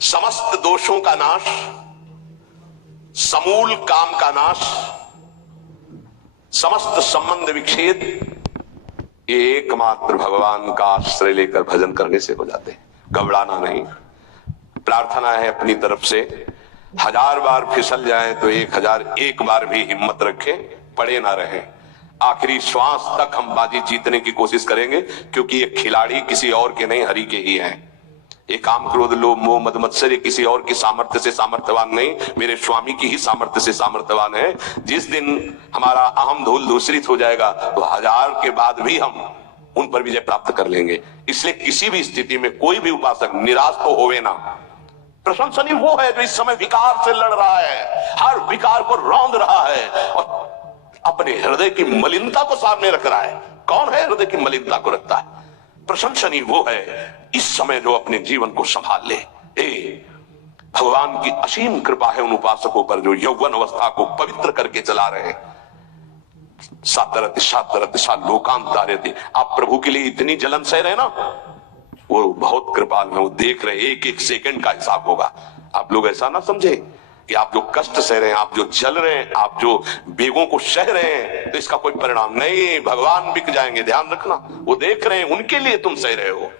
समस्त दोषों का नाश, समूल काम का नाश, समस्त संबंध विच्छेद, ये एकमात्र भगवान का आश्रय लेकर भजन करने से हो जाते हैं। घबराना नहीं। प्रार्थना है अपनी तरफ से, 1000 बार फिसल जाए तो 1001 बार भी हिम्मत रखें, पड़े ना रहें। आखिरी श्वास तक हम बाजी जीतने की कोशिश करेंगे, क्योंकि ये खिलाड़ी किसी और के नहीं, हरि के ही हैं। ये काम, क्रोध, लोभ, मोह, मद, मत्सर्य किसी और की सामर्थ्य से सामर्थ्यवान नहीं, मेरे स्वामी की ही सामर्थ्य से सामर्थ्यवान है। जिस दिन हमारा अहम धूल दूषित हो जाएगा तो 1000 के बाद भी हम उन पर विजय प्राप्त कर लेंगे। इसलिए किसी भी स्थिति में कोई भी उपासक निराश तो होवे ना। प्रशंसनीय वो है जो इस समय विकार से लड़ रहा है, हर विकार को रौंद रहा है और अपने हृदय की मलिनता को सामने रख रहा है। कौन है हृदय की मलिनता को रखता है? प्रशंसनीय वो है इस समय जो अपने जीवन को संभाल ले। भगवान की असीम कृपा है उन उपासकों पर जो यौवन अवस्था को पवित्र करके चला रहे हैं। सातरति लोकांतारयति। आप प्रभु के लिए इतनी जलन सह रहे ना, वो बहुत कृपाल है, वो देख रहे, एक एक सेकंड का हिसाब होगा। आप लोग ऐसा ना समझे कि आप जो कष्ट सह रहे हैं, आप जो जल रहे हैं, आप जो बेगों को सह रहे हैं, तो इसका कोई परिणाम नहीं। भगवान बिक जाएंगे, ध्यान रखना। वो देख रहे हैं, उनके लिए तुम सह रहे हो,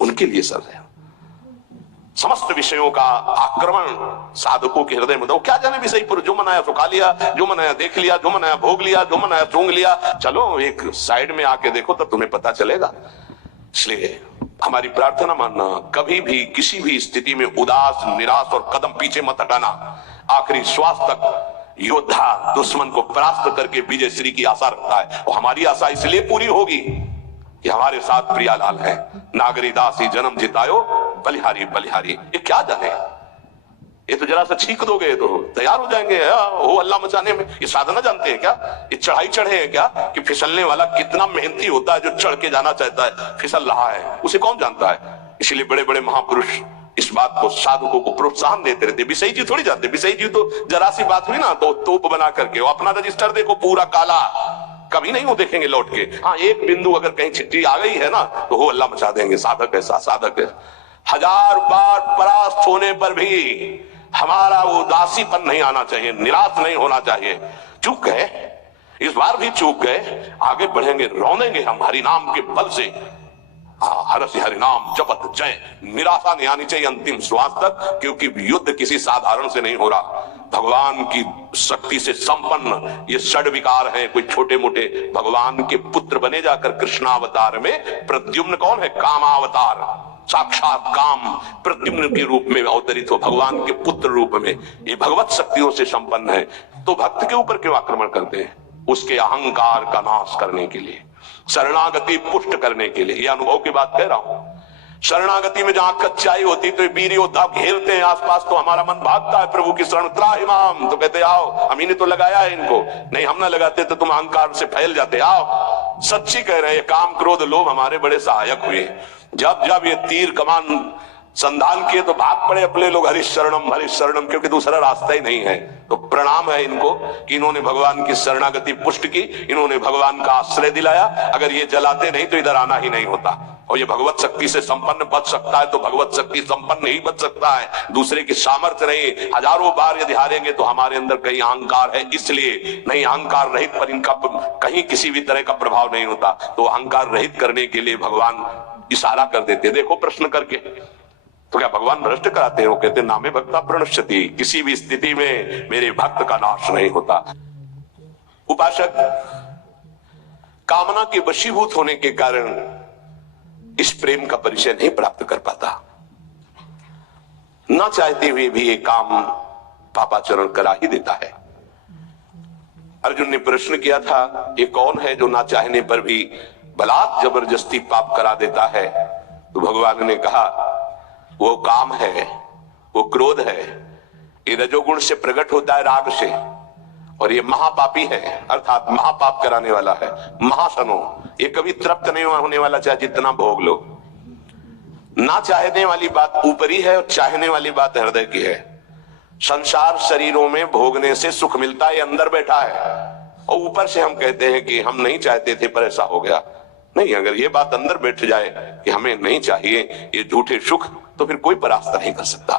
उनके लिए सह रहे हो। समस्त विषयों का आक्रमण साधकों के हृदय में, तो क्या जाने विषय पर, जो मनाया तो खा लिया, जो मनाया देख लिया, जो मनाया भोग लिया, जो मनाया सूंघ लिया। चलो एक साइड में आके देखो तो तुम्हें पता चलेगा। इसलिए हमारी प्रार्थना मानना, कभी भी किसी भी स्थिति में उदास, निराश और कदम पीछे मत हटाना। आखिरी श्वास तक योद्धा दुश्मन को परास्त करके विजय श्री की आशा रखता है। और हमारी आशा इसलिए पूरी होगी कि हमारे साथ प्रियालाल है। नागरी दासी जन्म जितायो, बलिहारी बलिहारी। ये क्या जाने, ये तो जरा सा छींक दोगे तो तैयार हो जाएंगे वो अल्लाह मचाने में। ये साधना जानते हैं क्या? ये चढ़ाई चढ़े हैं क्या कि फिसलने वाला कितना मेहनती होता है जो चढ़ के जाना चाहता है, फिसल रहा है, उसे कौन जानता है? इसलिए बड़े बड़े महापुरुष इस बात को साधकों को प्रोत्साहन देते रहते। विषय जी थोड़ी जाते, विषय जी तो जरा सी बात हुई ना तो तोप बना करके वो अपना रजिस्टर देखो पूरा काला, कभी नहीं वो देखेंगे लौट के। हाँ, एक बिंदु अगर कहीं चिट्ठी आ गई है ना तो वो अल्लाह मचा देंगे। साधक ऐसा, साधक है। 1000 बार परास्त होने पर भी हमारा वो उदासीपन नहीं आना चाहिए, निराश नहीं होना चाहिए। चूक गए, इस बार भी चूक गए, आगे बढ़ेंगे, रौनेंगे हम हरि नाम के बल से। हरसि हरि नाम जपत जय। निराशा नहीं आनी चाहिए अंतिम श्वास तक, क्योंकि युद्ध किसी साधारण से नहीं हो रहा। भगवान की शक्ति से संपन्न ये षड विकार हैं, कोई छोटे मोटे। भगवान के पुत्र बने जाकर कृष्णावतार में प्रद्युम्न कौन है? कामावतार, साक्षात काम प्रद्युम्न के रूप में अवतरित हो, भगवान के पुत्र रूप में। ये भगवत शक्तियों से संपन्न है। तो भक्त के ऊपर क्यों आक्रमण करते हैं? उसके अहंकार का नाश करने के लिए, शरणागति पुष्ट करने के लिए। ये अनुभव की बात कह रहा हूं। शरणागति में जहां कच्चाई होती तो वीर योद्धा घेरते हैं आसपास, तो हमारा मन भागता है प्रभु की शरण। त्राहिमाम तो कहते आओ, हम ही ने तो लगाया है इनको। नहीं, हम ना लगाते तो तुम अहंकार से फैल जाते। आओ, सच्ची कह रहे हैं, काम क्रोध लोभ हमारे बड़े सहायक हुए। जब जब ये तीर कमान संधान किए तो भाग पड़े अपने लोग, हरिशरणम, क्योंकि दूसरा रास्ता ही नहीं है। तो प्रणाम है इनको कि इन्होंने भगवान की शरणागति पुष्ट की, इन्होंने भगवान का आश्रय दिलाया। अगर ये जलाते नहीं तो इधर आना ही नहीं होता। और ये भगवत शक्ति से संपन्न बच सकता है तो भगवत शक्ति संपन्न ही बच सकता है, दूसरे की सामर्थ्य नहीं। हजारों बार यदि हारेंगे तो हमारे अंदर कहीं अहंकार है, इसलिए नहीं। अहंकार रहित पर इनका कहीं किसी भी तरह का प्रभाव नहीं होता। तो अहंकार रहित करने के लिए भगवान इशारा कर देते। देखो प्रश्न करके, तो क्या भगवान भ्रष्ट कराते हो? कहते नामे भक्ता प्रणश्यति, किसी भी स्थिति में मेरे भक्त का नाश नहीं होता। उपासक कामना के वशीभूत होने के कारण इस प्रेम का परिचय नहीं प्राप्त कर पाता। ना चाहते हुए भी ये काम पापाचरण करा ही देता है। अर्जुन ने प्रश्न किया था, ये कौन है जो ना चाहने पर भी बलात् जबरदस्ती पाप करा देता है? तो भगवान ने कहा, वो काम है, वो क्रोध है। ये रजोगुण से प्रकट होता है, राग से, और ये महापापी है, अर्थात महापाप कराने वाला है। महासनो, ये कभी तृप्त नहीं होने वाला, चाहे जितना भोग लो। ना चाहने वाली बात ऊपरी है और चाहने वाली बात हृदय की है। संसार शरीरों में भोगने से सुख मिलता है, अंदर बैठा है, और ऊपर से हम कहते हैं कि हम नहीं चाहते थे पर ऐसा हो गया। नहीं, अगर ये बात अंदर बैठ जाए कि हमें नहीं चाहिए, ये झूठे सुख तो फिर कोई परास्त नहीं कर सकता।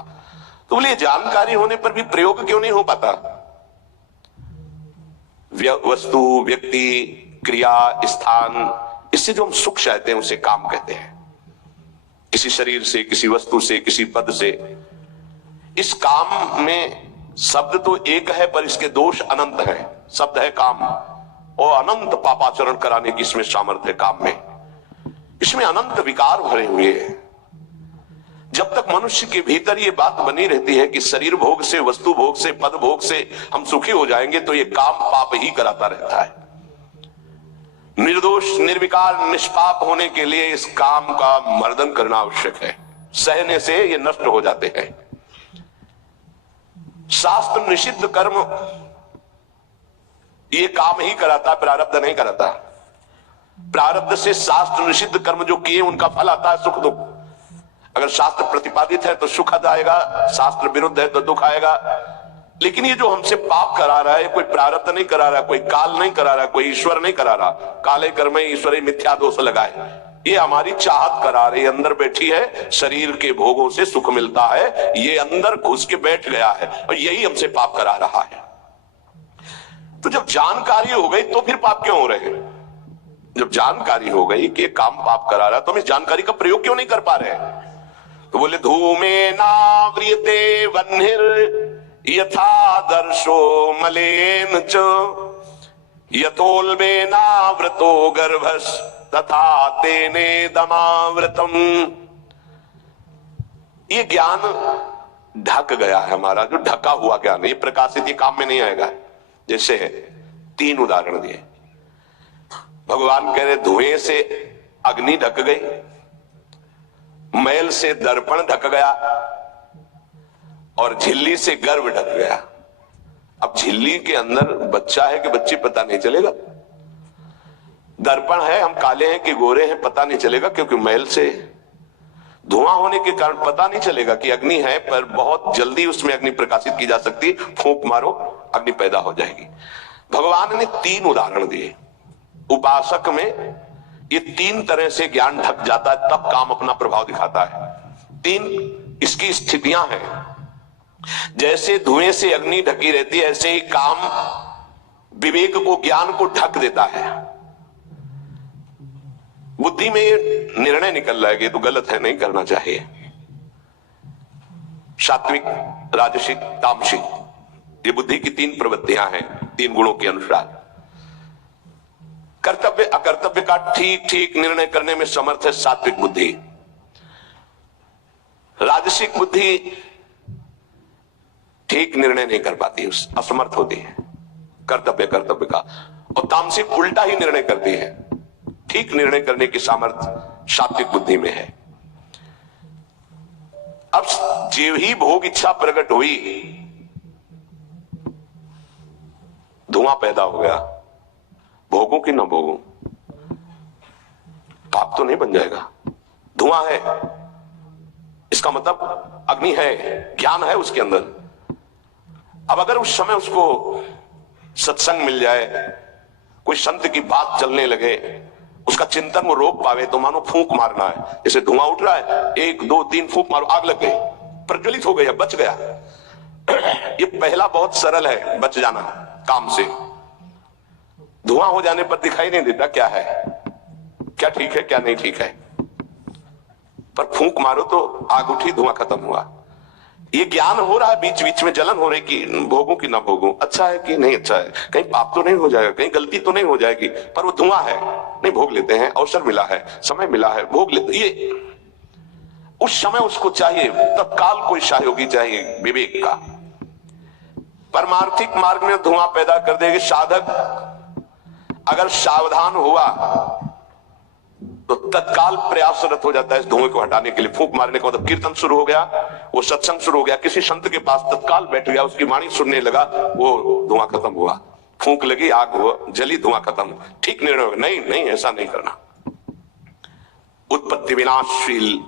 तो बोले जानकारी होने पर भी प्रयोग क्यों नहीं हो पाता? वस्तु, व्यक्ति, क्रिया, स्थान, इससे जो हम सुख चाहते हैं उसे काम कहते हैं। किसी शरीर से, किसी वस्तु से, किसी पद से। इस काम में शब्द तो एक है पर इसके दोष अनंत हैं। शब्द है काम और अनंत पापाचरण कराने की इसमें सामर्थ्य है। काम में इसमें अनंत विकार भरे हुए हैं। जब तक मनुष्य के भीतर ये बात बनी रहती है कि शरीर भोग से, वस्तु भोग से, पद भोग से हम सुखी हो जाएंगे, तो ये काम पाप ही कराता रहता है। निर्दोष, निर्विकार, निष्पाप होने के लिए इस काम का मर्दन करना आवश्यक है। सहने से ये नष्ट हो जाते हैं। शास्त्र निषिद्ध कर्म ये काम ही कराता, प्रारब्ध नहीं कराता। प्रारब्ध से शास्त्र निषिद्ध कर्म जो किए उनका फल आता है सुख दुख। अगर शास्त्र प्रतिपादित है तो सुख आएगा, शास्त्र विरुद्ध है तो दुख आएगा। लेकिन ये जो हमसे पाप करा रहा है, कोई प्रारब्ध नहीं करा रहा, कोई काल नहीं करा रहा, कोई ईश्वर नहीं करा रहा। काले कर्म ईश्वरी मिथ्या दोष लगाए, ये हमारी चाहत करा रही, अंदर बैठी है। शरीर के भोगों से सुख मिलता है, ये अंदर घुस के बैठ गया है और यही हमसे पाप करा रहा है। तो जब जानकारी हो गई तो फिर पाप क्यों हो रहे हैं? जब जानकारी हो गई कि काम पाप करा रहा है तो हम इस जानकारी का प्रयोग क्यों नहीं कर पा रहे? तो बोले धूमे नाव्रियते वह्निर यथा दर्शो मलेन च यतोल्बेनावृतो गर्भस् तथा तेने दमावृतम। ये ज्ञान ढक गया है हमारा, जो ढका हुआ ज्ञान, ये प्रकाशित, ये काम में नहीं आएगा। जैसे 3 उदाहरण दिए। भगवान कह रहे धुएं से अग्नि ढक गई, मैल से दर्पण ढक गया और झिल्ली से गर्भ ढक गया। अब झिल्ली के अंदर बच्चा है कि बच्ची पता नहीं चलेगा। दर्पण है, हम काले हैं कि गोरे हैं पता नहीं चलेगा, क्योंकि मैल से धुआं होने के कारण पता नहीं चलेगा कि अग्नि है। पर बहुत जल्दी उसमें अग्नि प्रकाशित की जा सकती है, फूंक मारो अग्नि पैदा हो जाएगी। भगवान ने 3 उदाहरण दिए। उपासक में ये 3 तरह से ज्ञान ढक जाता है, तब काम अपना प्रभाव दिखाता है। 3 इसकी स्थितियां हैं। जैसे धुएं से अग्नि ढकी रहती है, ऐसे ही काम विवेक को, ज्ञान को ढक देता है। बुद्धि में ये निर्णय निकल रहा है कि तो गलत है, नहीं करना चाहिए। सात्विक, राजसिक, तामसिक, ये बुद्धि की 3 प्रवृत्तियां हैं, 3 गुणों के अनुसार। कर्तव्य अकर्तव्य का ठीक ठीक निर्णय करने में समर्थ है सात्विक बुद्धि। राजसिक बुद्धि ठीक निर्णय नहीं कर पाती, असमर्थ होती है कर्तव्य का। और तामसिक उल्टा ही निर्णय करती है। ठीक निर्णय करने की सामर्थ्य सात्विक बुद्धि में है। अब जीव ही भोग इच्छा प्रकट हुई, धुआं पैदा हो गया, भोगों की ना भोगों, पाप तो नहीं बन जाएगा। धुआं है, इसका मतलब अग्नि है, ज्ञान है उसके अंदर। अब अगर उस समय उसको सत्संग मिल जाए, कोई संत की बात चलने लगे, उसका चिंतन वो रोक पावे, तो मानो फूंक मारना है। जैसे धुआं उठ रहा है, 1 2 3 फूंक मारो, आग लग गई, प्रज्वलित हो गया, बच गया। ये पहला बहुत सरल है, बच जाना काम से। धुआं हो जाने पर दिखाई नहीं देता क्या है, क्या ठीक है क्या नहीं ठीक है, पर फूंक मारो तो आग उठी, धुआं खत्म हुआ। ये ज्ञान हो रहा है, बीच बीच में जलन हो रही कि भोगों की ना भोगूं, अच्छा है कि नहीं अच्छा है, कहीं पाप तो नहीं हो जाएगा, कहीं गलती तो नहीं हो जाएगी, पर वो धुआं है, नहीं भोग लेते हैं, अवसर मिला है, समय मिला है, भोग लेते। ये उस समय उसको चाहिए, तत्काल कोई सहयोगी चाहिए विवेक का। परमार्थिक मार्ग में धुआं पैदा कर देगी। साधक अगर सावधान हुआ तो तत्काल प्रयासरत हो जाता है इस धुएं को हटाने के लिए। फूंक मारने का मतलब कीर्तन शुरू हो गया, वो सत्संग शुरू हो गया, किसी संत के पास तत्काल बैठ गया, उसकी वाणी सुनने लगा, वो धुआं खत्म हुआ। फूंक लगी, आग हुआ, जली, धुआं खत्म। ठीक निर्णय होगा, नहीं नहीं ऐसा नहीं करना। उत्पत्ति विनाशशील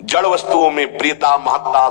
जड़ वस्तुओं में प्रियता, महत्ता,